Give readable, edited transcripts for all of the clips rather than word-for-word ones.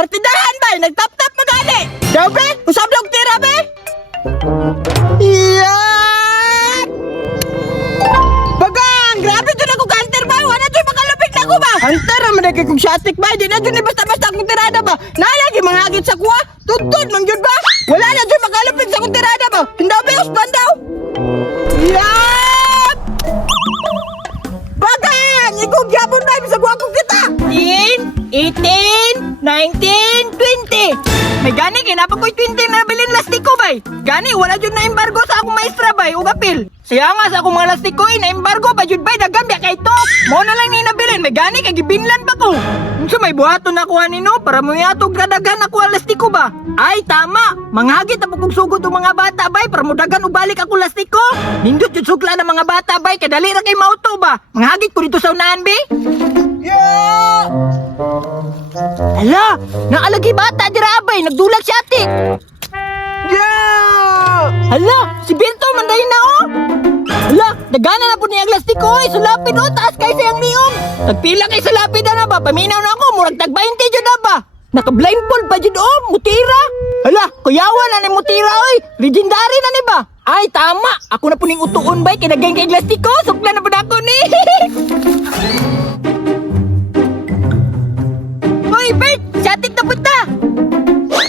partidahan bay, nagtap-tap magani. Daw be, usab dog tira be. Iyak! Bagang, grabe dyan ako ka-hunter ba? Wala dyan makalupit na ko ba? Hunter, naman na kong shatik ba? Di na dyan basta-basta akong tirada ba? Nalagi mga agit sa kuwa? Tuntun, mangyod ba? Wala na dyan makalupit sa akong tirada ba? Hindi ba yung usban daw? Iyak! Bagang, ikaw gyapon ba? Bisa kuwa kong kita! 10, 18, 19, 20. May gani, kinapa ko'y 20 na bilin lastiko bay. Gani, wala dyan na embargo sa akong maestra bay, o gapil. Siya nga sa akong mga lastiko, na embargo ba dyan bay, nagambya kay to. Mo na lang ni nabilin, may gani, kay gibinlan pa ko. So may buhaton na kuha nino, para mo yatog gadagan ako ang lastiko ba? Ay, tama. Manghagit na po kong sugod ng mga bata bay, para mo dagan ubalik ako lastiko. Nindot yung sugla ng mga bata bay, kadali na kay mauto ba? Manghagit ko dito sa unahan bay. Yeah! Ala, naalagi bata dira abay, nagdulag si ate. Yeah! Ala, si Bento mandahin na oh. Ala, nagana na po niya ang lastiko eh, sulapid oh, taas kay sayang niyong. Nagpila kay sulapid na ba, paminaw na ako, murag tag-20 dyan na ba. Naka-blindfold pa dyan oh, mutira. Ala, kuyawan na ni mutira oy, legendary na ni ba? Ay, tama, ako na po ning utuon ba, kinagay kay lastiko, sukla na po na ako ni. Hoy, Bert! Siyatik na punta!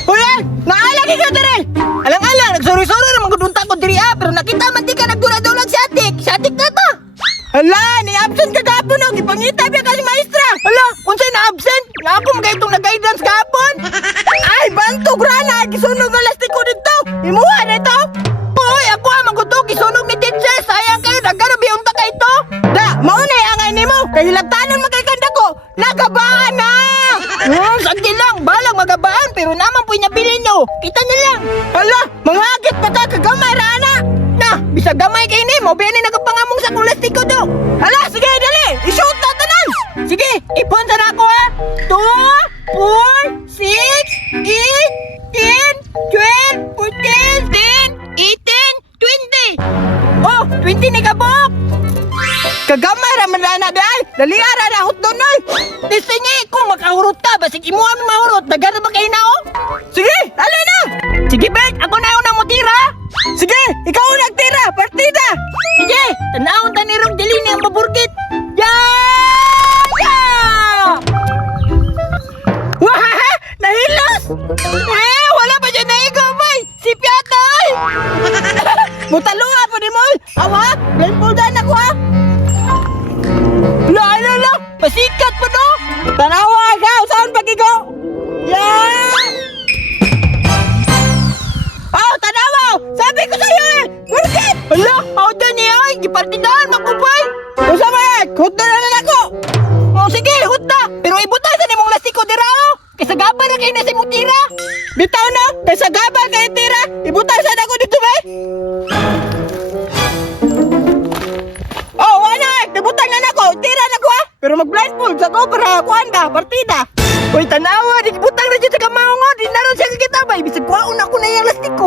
Hoy, naalagi ka dere! Alang-alang, nagsuri-suri naman kudunta ko diri pero nakita man di ka nagdula-dulag siyatik! Siyatik na ta! Hala, ni-absent ka kapon o! Gipangita biya ka si maestra! Hala, unsay na-absent? Nga ako mga itong nag-guidance kapon! Ay, bantog rana! Gisunog ng lastiko dito! Imuha na ito! Hoy, ako amang ko to! Gisunog ni teacher! Sayang kayo! Nagkarabiyon ta ka ito! Da, maunay ang ni mo! Kahilabtanon magkakanda ko! Nagabaan na! Sagdi lang, balang magabaan pero naman po niya bilhin nyo. Kita niya lang. Hala, mga agit pa ta, kagamay rana. Na, bisa gamay kayo ni mo, biyan nagapangamong sa kulastiko do. Hala, sige, dali, i-shoot na tanan. Sige, ipunta na ako ha. 2, 4, 6, 8, 10, 12, 14, 15, 18, 20. Oh, 20 ni kabok. Kagamay raman na dahil dali ara na hot doon ay disingi kung makahurot ka basig imo ang mahurot dagan ba kayo na oh sige dali na sige bet ako na yung namutira sige ikaw nagtira partida sige tanawon ta ni Rog Delini ang maburgit yeah wah nahilas wala pa dyan naigabay si Piatay mutalunga po ni mo awa blindfoldan ako ha la, pasikat po no? Tanawa ka, saan pagigo? Yeah! Oh, tanawa! Sabi ko sa'yo eh! Burkit! Hala, ako dyan niya ay, gipartidahan magkupay! O sa mga, hut na lang ako! O sige, hut na! Pero ibutasan ni mong lastiko dira o! Kaysa gaba na kayo na si mutira! Bitaw na, kaysa gaba kayo tira! Ibutasan ako dito ba? Oh, wala! Nabutang na ako! Tira na ko ha! Pero mag-blindfold sa ko para kuanda, partida! Uy, tanawa! Di butang na dyan sa kamaungo! Di naroon siya kakitabay! Bisag kuhaon ako na yung lastiko!